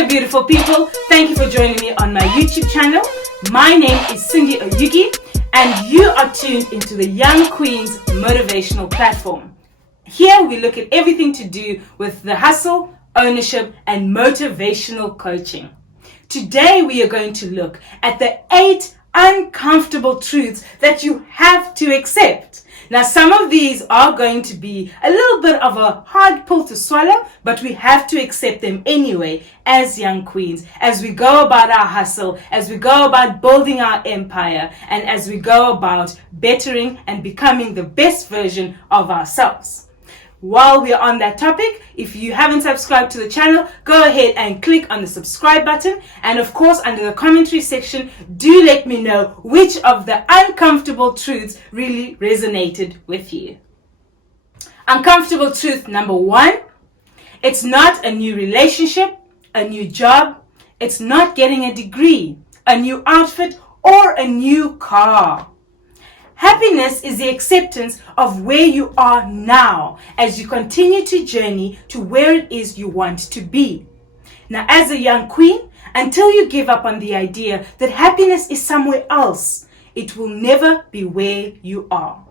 Hello beautiful people, thank you for joining me on my YouTube channel. My name is Derrick Oyugi and you are tuned into the Young Queens Motivational Platform. Here we look at everything to do with the hustle, ownership and motivational coaching. Today we are going to look at the 8 uncomfortable truths that you have to accept. Now some of these are going to be a little bit of a hard pill to swallow, but we have to accept them anyway as young queens, as we go about our hustle, as we go about building our empire, and as we go about bettering and becoming the best version of ourselves. While we're on that topic, if you haven't subscribed to the channel, go ahead and click on the subscribe button. And of course, under the commentary section, do let me know which of the uncomfortable truths really resonated with you. Uncomfortable truth number 1, it's not a new relationship, a new job, it's not getting a degree, a new outfit, or a new car. Happiness is the acceptance of where you are now as you continue to journey to where it is you want to be. Now, as a young queen, until you give up on the idea that happiness is somewhere else, it will never be where you are.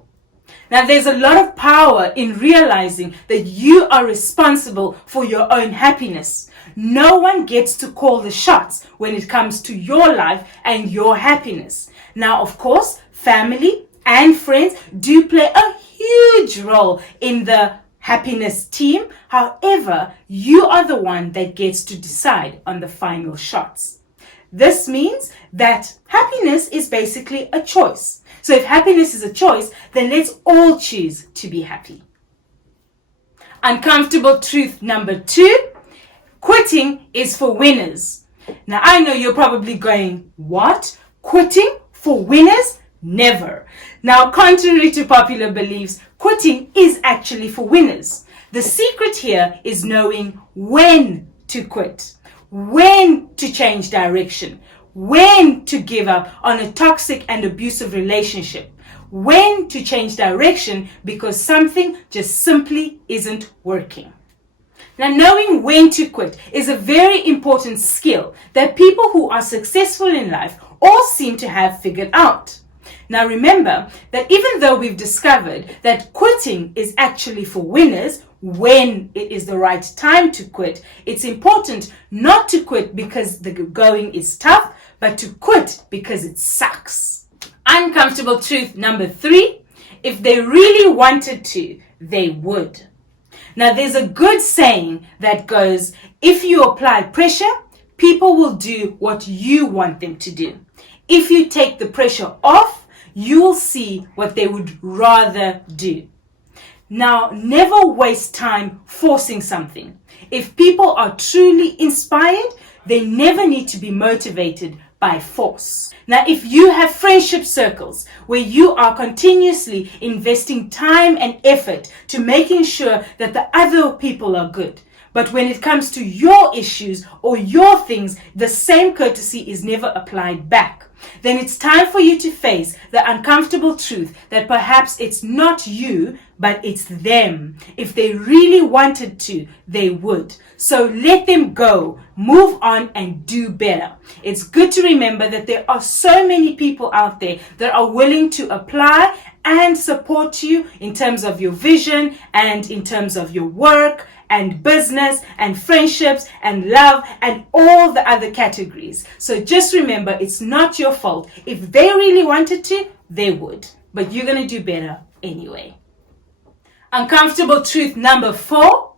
Now, there's a lot of power in realizing that you are responsible for your own happiness. No one gets to call the shots when it comes to your life and your happiness. Now, of course, family and friends do play a huge role in the happiness team. However, you are the one that gets to decide on the final shots. This means that happiness is basically a choice. So if happiness is a choice, then let's all choose to be happy. Uncomfortable truth number 2, quitting is for winners. Now I know you're probably going, what? Quitting for winners? Never. Now, contrary to popular beliefs, quitting is actually for winners. The secret here is knowing when to quit, when to change direction, when to give up on a toxic and abusive relationship, when to change direction because something just simply isn't working. Now, knowing when to quit is a very important skill that people who are successful in life all seem to have figured out. Now remember that even though we've discovered that quitting is actually for winners, when it is the right time to quit, it's important not to quit because the going is tough, but to quit because it sucks. Uncomfortable truth number 3, if they really wanted to, they would. Now there's a good saying that goes, if you apply pressure, people will do what you want them to do. If you take the pressure off, you will see what they would rather do. Now, never waste time forcing something. If people are truly inspired, they never need to be motivated by force. Now, if you have friendship circles where you are continuously investing time and effort to making sure that the other people are good, but when it comes to your issues or your things, the same courtesy is never applied back, then it's time for you to face the uncomfortable truth that perhaps it's not you, but it's them. If they really wanted to, they would. So let them go, move on and do better. It's good to remember that there are so many people out there that are willing to apply and support you in terms of your vision and in terms of your work and business and friendships and love and all the other categories. So just remember, it's not your fault. If they really wanted to, they would. But you're going to do better anyway. Uncomfortable truth number 4,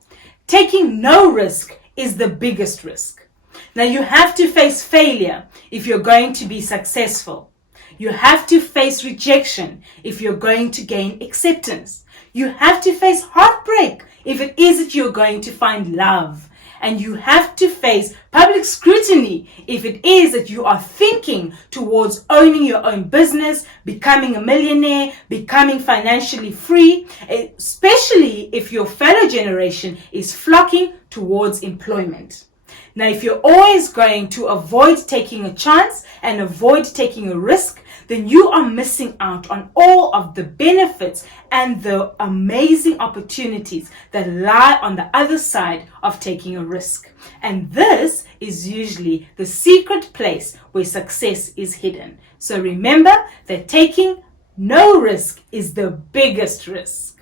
taking no risk is the biggest risk. Now you have to face failure if you're going to be successful. You have to face rejection if you're going to gain acceptance. You have to face heartbreak if it is that you're going to find love. And you have to face public scrutiny if it is that you are thinking towards owning your own business, becoming a millionaire, becoming financially free, especially if your fellow generation is flocking towards employment. Now, if you're always going to avoid taking a chance and avoid taking a risk, then you are missing out on all of the benefits and the amazing opportunities that lie on the other side of taking a risk. And this is usually the secret place where success is hidden. So remember that taking no risk is the biggest risk.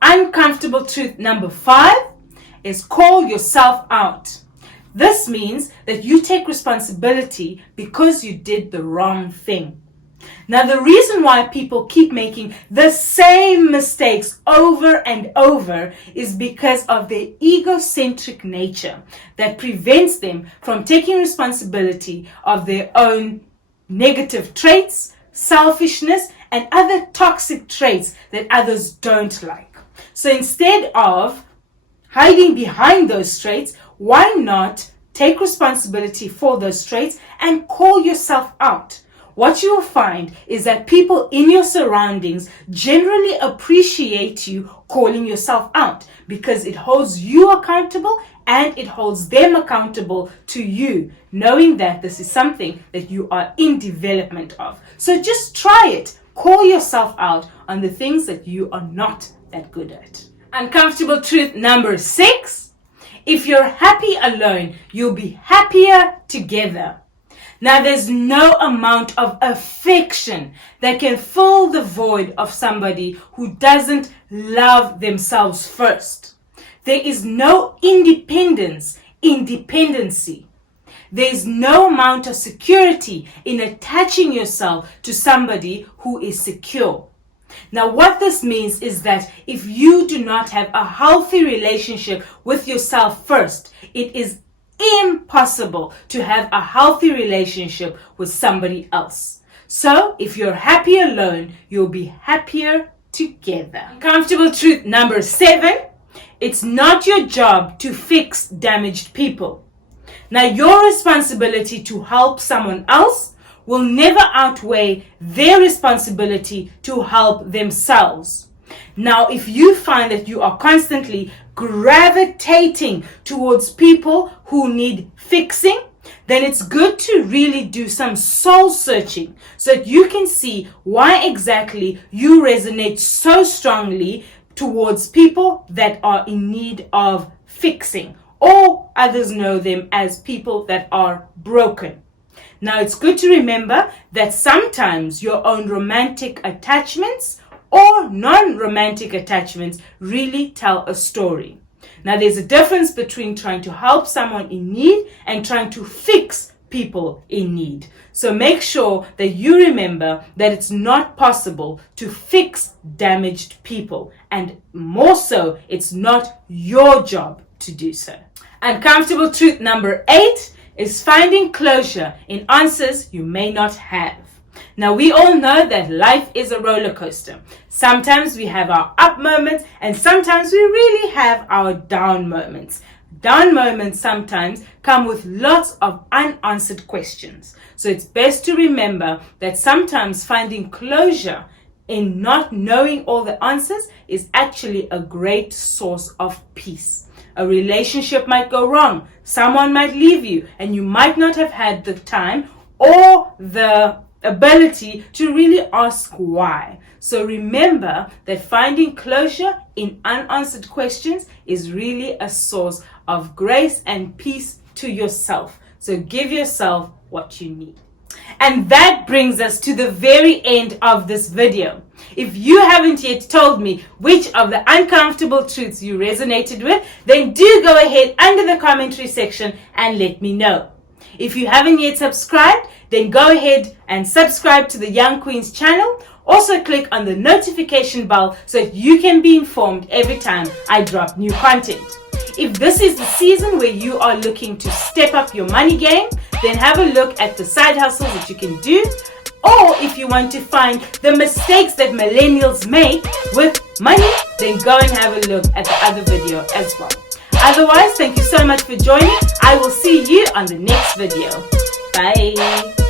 Uncomfortable truth number 5 is call yourself out. This means that you take responsibility because you did the wrong thing. Now, the reason why people keep making the same mistakes over and over is because of their egocentric nature that prevents them from taking responsibility of their own negative traits, selfishness, and other toxic traits that others don't like. So instead of hiding behind those traits, why not take responsibility for those traits and call yourself out? What you will find is that people in your surroundings generally appreciate you calling yourself out because it holds you accountable and it holds them accountable to you, knowing that this is something that you are in development of. So just try it. Call yourself out on the things that you are not that good at. Uncomfortable truth number 6. If you're happy alone, you'll be happier together. Now, there's no amount of affection that can fill the void of somebody who doesn't love themselves first. There is no independency. There's no amount of security in attaching yourself to somebody who is secure. Now, what this means is that if you do not have a healthy relationship with yourself first, it is impossible to have a healthy relationship with somebody else. So, if you're happy alone, you'll be happier together. Uncomfortable truth number 7, it's not your job to fix damaged people. Now, your responsibility to help someone else will never outweigh their responsibility to help themselves. Now, if you find that you are constantly gravitating towards people who need fixing, then it's good to really do some soul searching so that you can see why exactly you resonate so strongly towards people that are in need of fixing, or others know them as people that are broken. Now, it's good to remember that sometimes your own romantic attachments or non-romantic attachments really tell a story. Now, there's a difference between trying to help someone in need and trying to fix people in need. So make sure that you remember that it's not possible to fix damaged people, and more so, it's not your job to do so. Uncomfortable truth number 8 is finding closure in answers you may not have. Now, we all know that life is a roller coaster. Sometimes we have our up moments and sometimes we really have our down moments. Down moments sometimes come with lots of unanswered questions. So it's best to remember that sometimes finding closure in not knowing all the answers is actually a great source of peace. A relationship might go wrong, someone might leave you, and you might not have had the time or the ability to really ask why. So remember that finding closure in unanswered questions is really a source of grace and peace to yourself. So give yourself what you need. And that brings us to the very end of this video. If you haven't yet told me which of the uncomfortable truths you resonated with, then do go ahead under the commentary section and let me know. If you haven't yet subscribed, then go ahead and subscribe to the Young Queens channel. Also click on the notification bell so that you can be informed every time I drop new content. If this is the season where you are looking to step up your money game, then have a look at the side hustles that you can do. Or if you want to find the mistakes that millennials make with money, then go and have a look at the other video as well. Otherwise, thank you so much for joining. I will see you on the next video. Bye.